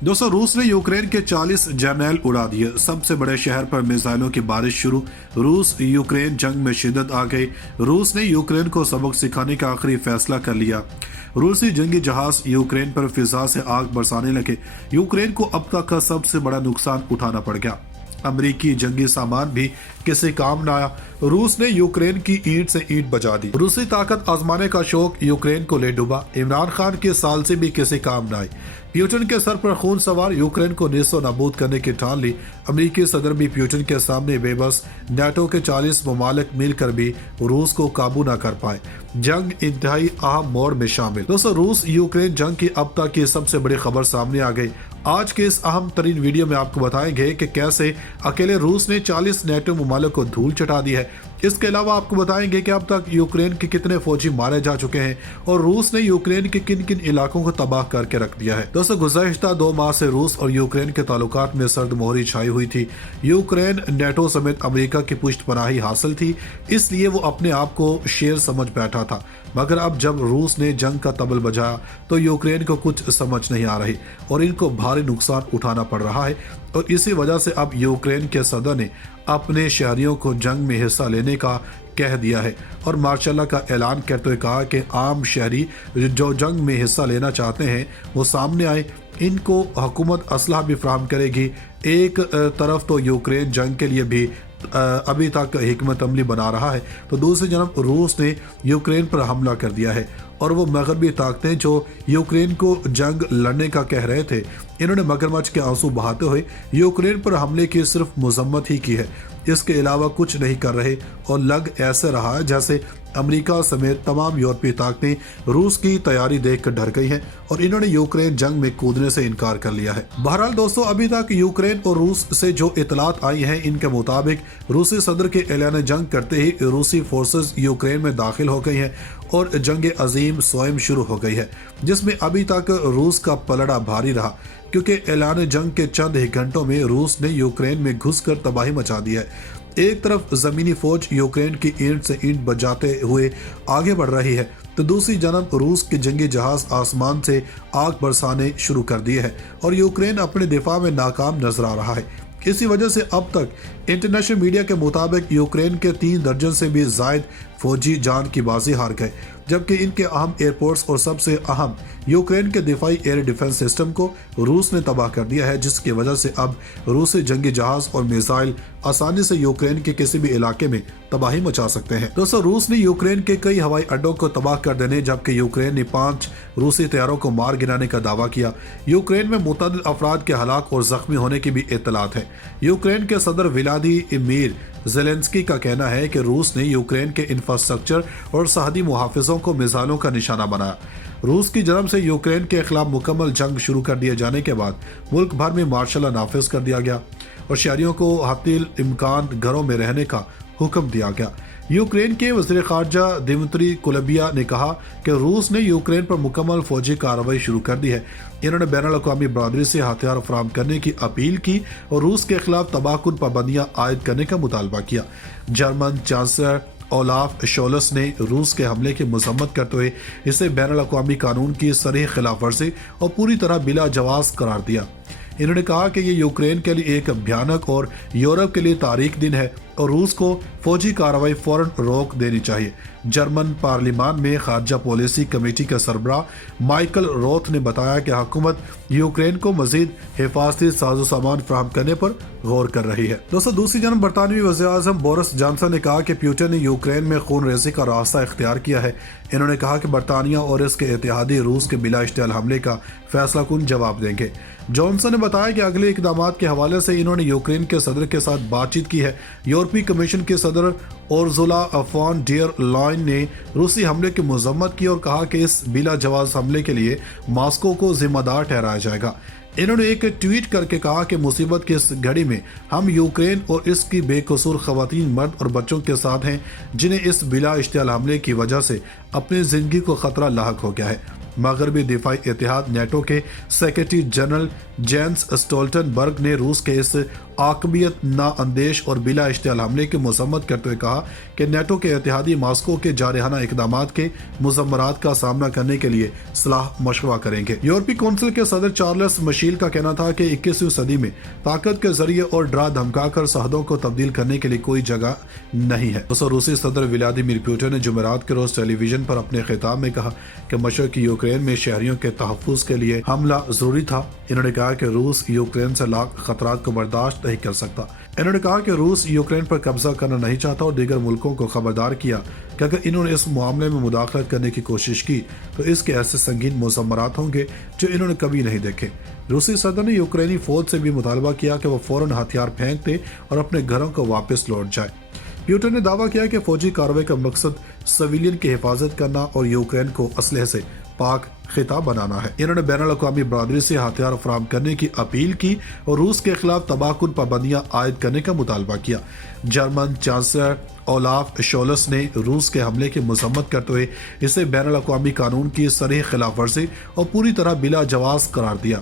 दोस्तों, रूस ने यूक्रेन के 40 जर्नैल उड़ा दिए। सबसे बड़े शहर पर मिसाइलों की बारिश शुरू। रूस यूक्रेन जंग में शिद्दत आ गई। रूस ने यूक्रेन को सबक सिखाने का आखिरी फैसला कर लिया। रूसी जंगी जहाज यूक्रेन पर फिजा से आग बरसाने लगे। यूक्रेन को अब तक का सबसे बड़ा नुकसान उठाना पड़ गया। अमेरिकी जंगी सामान भी किसी काम न आया। रूस ने यूक्रेन की ईंट से ईंट बजा दी। रूसी ताकत आजमाने का शौक यूक्रेन को ले डूबा। इमरान खान के साल से भी किसी काम न आई। प्यूटन के सर पर खून सवार। यूक्रेन को नेस्तो नाबूद करने की ठान ली। अमेरिकी सदर भी प्यूटन के सामने बेबस। नाटो के 40 ममालिक मिलकर भी रूस को काबू न कर पाए। जंग इंतहाई अहम मोड़ में शामिल। दोस्तों, रूस यूक्रेन जंग की अब तक की सबसे बड़ी खबर सामने आ गई। आज के इस अहम तरीन वीडियो में आपको बताएंगे कि कैसे अकेले रूस ने 40 नेटो ममालिक को धूल चटा दी है। इसके अलावा आपको बताएंगे कि अब तक यूक्रेन के कितने फौजी मारे जा चुके हैं और रूस ने यूक्रेन के किन किन इलाकों को तबाह करके रख दिया है। दोस्तों, गुज़श्ता 2 माह से रूस और यूक्रेन के ताल्लुकात में सर्द मोहरी छाई हुई थी। यूक्रेन नेटो समेत अमेरिका की पुष्टपनाही हासिल थी, इसलिए वो अपने आप को शेर समझ बैठा था। मगर अब जब रूस ने जंग का तबल बजाया तो यूक्रेन को कुछ समझ नहीं आ रही और इनको भारी नुकसान उठाना पड़ रहा है। और इसी वजह से अब यूक्रेन के सदर ने अपने शहरियों को जंग में हिस्सा लेने का कह दिया है और मार्शल का ऐलान करते हुए कहा कि आम शहरी जो जंग में हिस्सा लेना चाहते हैं वो सामने आए। इनको हुकूमत असलहा भी फराहम करेगी। एक तरफ तो यूक्रेन जंग के लिए भी अभी तक हिकमत अमली बना रहा है, तो दूसरी जानब रूस ने यूक्रेन पर हमला कर दिया है और वो मगरबी ताकतें जो यूक्रेन को जंग लड़ने का कह रहे थे, इन्होंने मगरमच्छ के आंसू बहाते हुए यूक्रेन पर हमले की सिर्फ मजम्मत ही की है। इसके अलावा कुछ नहीं कर रहे और लग ऐसे रहा है जैसे अमेरिका समेत तमाम यूरोपीय ताकतें रूस की तैयारी देखकर डर गई हैं और इन्होंने यूक्रेन जंग में कूदने से इनकार कर लिया है। बहरहाल दोस्तों, अभी तक यूक्रेन और रूस से जो इतलात आई हैं, इनके मुताबिक रूसी सदर के ऐलान जंग करते ही रूसी फोर्सेस यूक्रेन में दाखिल हो गई हैं और जंग अजीम स्वयं शुरू हो गई है, जिसमें अभी तक रूस का पलड़ा भारी रहा क्योंकि ऐलान जंग के चंद ही घंटों में रूस ने यूक्रेन में घुसकर तबाही मचा दी है। एक तरफ जमीनी फौज यूक्रेन की ईंट से ईंट बजाते हुए आगे बढ़ रही है, तो दूसरी जानब रूस के जंगी जहाज आसमान से आग बरसाने शुरू कर दिए हैं और यूक्रेन अपने दिफा में नाकाम नजर आ रहा है। इसी वजह से अब तक इंटरनेशनल मीडिया के मुताबिक यूक्रेन के 3 दर्जन से भी जायद फौजी जान की बाजी हार गए, जबकि इनके अहम एयरपोर्ट्स और सबसे अहम यूक्रेन के दिफाई एयर डिफेंस सिस्टम को रूस ने तबाह कर दिया है, जिसकी वजह से अब रूसी जंगी जहाज और मिसाइल आसानी से यूक्रेन के किसी भी इलाके में तबाही मचा सकते हैं। दोस्तों, रूस ने यूक्रेन के कई हवाई अड्डों को तबाह कर देने जबकि यूक्रेन ने 5 रूसी तैयारों को मार गिराने का दावा किया। यूक्रेन में मुतअद्दिद अफराद के हलाक और जख्मी होने की भी इत्तलात है। यूक्रेन के सदर व्लादिमीर ज़ेलेंस्की का कहना है कि रूस ने यूक्रेन के इंफ्रास्ट्रक्चर और सरहदी मुहाफिजों को मिसाइलों का निशाना बनाया। रूस की जन्म से यूक्रेन के खिलाफ मुकम्मल जंग शुरू कर दिए जाने के बाद मुल्क भर में मार्शल लॉ नाफिज कर दिया गया और शहरियों को हतील इम्कान घरों में रहने का हुक्म दिया गया। यूक्रेन के वज़ीर ख़ारजा दिमित्री कुलेबा ने कहा कि रूस ने यूक्रेन पर मुकम्मल फौजी कार्रवाई शुरू कर दी है। इन्होंने बैनुल-अक़वामी बरादरी से हथियार फराहम करने की अपील की और रूस के खिलाफ तबाहकुन पाबंदियां आयद करने का मुतालबा किया। जर्मन चांसलर ओलाफ शोल्स ने रूस के हमले की मजम्मत करते हुए इसे बैनुल-अक़वामी कानून की सरीह खिलाफ वर्जी और पूरी तरह बिला जवाज करार दिया। इन्होंने कहा कि ये यूक्रेन के लिए एक भयानक और यूरोप के लिए तारीख दिन है और रूस को फौजी कार्रवाई फौरन रोक देनी चाहिए। जर्मन पार्लियामान में खारजा पॉलिसी कमेटी के सरबराह माइकल रोथ ने बताया कि हुकूमत यूक्रेन को मजीद हिफाजती साजो सामान फराहम करने पर गौर कर रही है। दोस्तों, दूसरी जानब बरतानवी वज़ीर-ए-आज़म बोरिस जॉनसन ने कहा कि पुतिन ने यूक्रेन में खून रेज़ी का रास्ता इख्तियार किया है। इन्होंने कहा कि बरतानिया और इसके इत्तेहादी रूस के बिला इश्तियाल हमले का फैसला कुन जवाब देंगे। जॉनसन ने बताया कि अगले इकदामात के हवाले से इन्होंने यूक्रेन के सदर के साथ बातचीत की है। यूरोपीय कमीशन के सदर उर्सुला फॉन डेर लाइन ने रूसी हमले की मजम्मत की और कहा कि इस बिला जवाज हमले के लिए मॉस्को को जिम्मेदार ठहराया जाएगा। इन्होंने एक ट्वीट करके कहा कि मुसीबत की इस घड़ी में हम यूक्रेन और इसकी बेकसूर खवातीन, मर्द और बच्चों के साथ हैं जिन्हें इस बिला इश्तियाल हमले की वजह से अपनी जिंदगी को खतरा लाहक हो गया है। मगरबी दिफाई इत्तेहाद नेटो के सेक्रेटरी जनरल जेंस स्टोल्टनबर्ग ने रूस के इस आकबियत नाअंदेश और बिला इश्तियाल हमले की मजम्मत करते हुए कहा कि नेटो के इत्तेहादी मॉस्को के जारहाना इकदामात के मुज़म्मरात का सामना करने के लिए सलाह मशवरा करेंगे। यूरोपीय कौंसिल के सदर चार्ल्स مشیل کا کہنا تھا کہ 21ویں صدی میں طاقت کے ذریعے اور ڈرا دھمکا کر سرحدوں کو تبدیل کرنے کے لیے کوئی جگہ نہیں ہے۔ روسی صدر ولادیمیر پوٹن نے جمعرات کے روز ٹیلی ویژن پر اپنے خطاب میں کہا کہ مشرقی یوکرین میں شہریوں کے تحفظ کے لیے حملہ ضروری تھا۔ انہوں نے کہا کہ روس یوکرین سے لاکھ خطرات کو برداشت نہیں کر سکتا۔ انہوں نے کہا کہ روس یوکرین پر قبضہ کرنا نہیں چاہتا اور دیگر ملکوں کو خبردار کیا کہ اگر انہوں نے اس معاملے میں مداخلت کرنے کی کوشش کی تو اس کے ایسے سنگین مضمرات ہوں گے جو انہوں نے کبھی نہیں دیکھے۔ روسی صدر نے یوکرینی فوج سے بھی مطالبہ کیا کہ وہ فوراً ہتھیار پھینک دے اور اپنے گھروں کو واپس لوٹ جائے۔ پیوٹن نے دعویٰ کیا کہ فوجی کارروائی کا مقصد سویلین کی حفاظت کرنا اور یوکرین کو اسلحے سے پاک خطہ بنانا ہے۔ انہوں نے بین الاقوامی برادری سے ہتھیار فراہم کرنے کی اپیل کی اور روس کے خلاف تباہ کن پابندیاں عائد کرنے کا مطالبہ کیا۔ جرمن چانسلر اولاف شولس نے روس کے حملے کی مذمت کرتے ہوئے اسے بین الاقوامی قانون کی صریح خلاف ورزی اور پوری طرح بلا جواز قرار دیا۔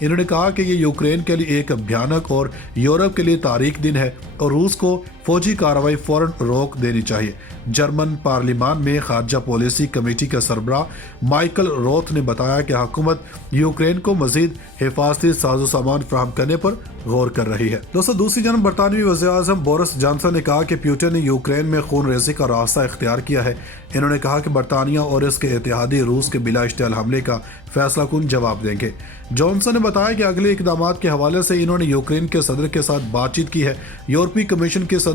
انہوں نے کہا کہ یہ یوکرین کے لیے ایک بھیانک اور یورپ کے لیے تاریخ دن ہے اور روس کو فوجی کارروائی فوراً روک دینی چاہیے۔ جرمن پارلیمان میں خارجہ پالیسی کمیٹی کے سربراہ مائیکل روتھ نے بتایا کہ حکومت یوکرین کو مزید حفاظتی ساز و سامان فراہم کرنے پر غور کر رہی ہے۔ دوستو، دوسری جانب برطانوی وزیر اعظم بورس جانسن نے کہا کہ پیوٹن نے یوکرین میں خون ریزی کا راستہ اختیار کیا ہے۔ انہوں نے کہا کہ برطانیہ اور اس کے اتحادی روس کے بلا اشتعال حملے کا فیصلہ کن جواب دیں گے۔ جانسن نے بتایا کہ اگلے اقدامات کے حوالے سے انہوں نے یوکرین کے صدر کے ساتھ بات چیت کی ہے۔ یورپی کمیشن کے صدر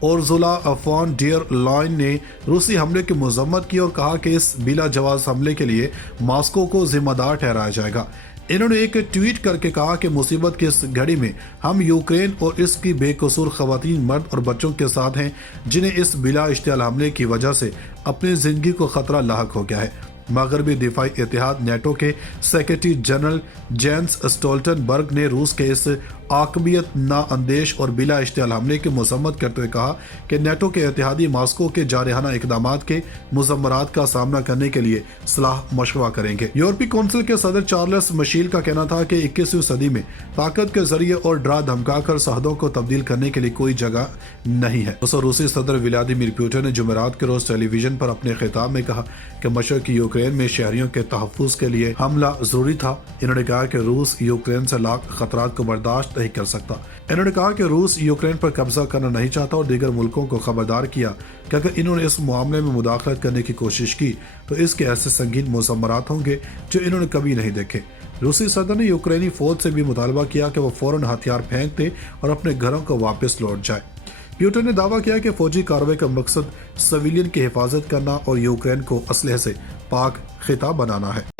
اورزولا فون ڈیر لائن نے روسی حملے کی مذمت کی اور کہا کہ اس بلا جواز حملے کے لیے ماسکو کو ذمہ دار ٹھہرایا جائے گا۔ انہوں نے ایک ٹویٹ کر کے کہا کہ مصیبت کی اس گھڑی میں ہم یوکرین اور اس کی بے قصور خواتین، مرد اور بچوں کے ساتھ ہیں جنہیں اس بلا اشتعال حملے کی وجہ سے اپنی زندگی کو خطرہ لاحق ہو گیا ہے۔ مغربی دفاعی اتحاد نیٹو کے سیکرٹری جنرل جینس اسٹولٹنبرگ نے روس کے اس عاقبیت نااندیش اور بلا اشتعال حملے کی مذمت کرتے ہوئے کہا کہ نیٹو کے اتحادی ماسکو کے جارحانہ اقدامات کے مضمرات کا سامنا کرنے کے لیے صلاح مشورہ کریں گے۔ یورپی کونسل کے صدر چارلس مشیل کا کہنا تھا کہ 21ویں صدی میں طاقت کے ذریعے اور ڈرا دھمکا کر سرحدوں کو تبدیل کرنے کے لیے کوئی جگہ نہیں ہے۔ روسی صدر ولادیمیر پوٹن نے جمعرات کے روز ٹیلی ویژن پر اپنے خطاب میں کہا کہ مشرقی یوکرین میں شہریوں کے تحفظ کے لیے حملہ ضروری تھا۔ انہوں نے کہا کہ روس یوکرین سے لاکھ خطرات کو برداشت نہیں کر سکتا۔ انہوں نے کہا کہ روس یوکرین پر قبضہ کرنا نہیں چاہتا اور دیگر ملکوں کو خبردار کیا کہ اگر انہوں نے اس معاملے میں مداخلت کرنے کی کوشش کی تو اس کے ایسے سنگین مضمرات ہوں گے جو انہوں نے کبھی نہیں دیکھے۔ روسی صدر نے یوکرینی فوج سے بھی مطالبہ کیا کہ وہ فوراً ہتھیار پھینک دے اور اپنے گھروں کو واپس لوٹ جائے۔ پیوٹن نے دعویٰ کیا کہ فوجی کارروائی کا مقصد سویلین کی حفاظت کرنا اور یوکرین کو اسلحے سے پاک خطہ بنانا ہے۔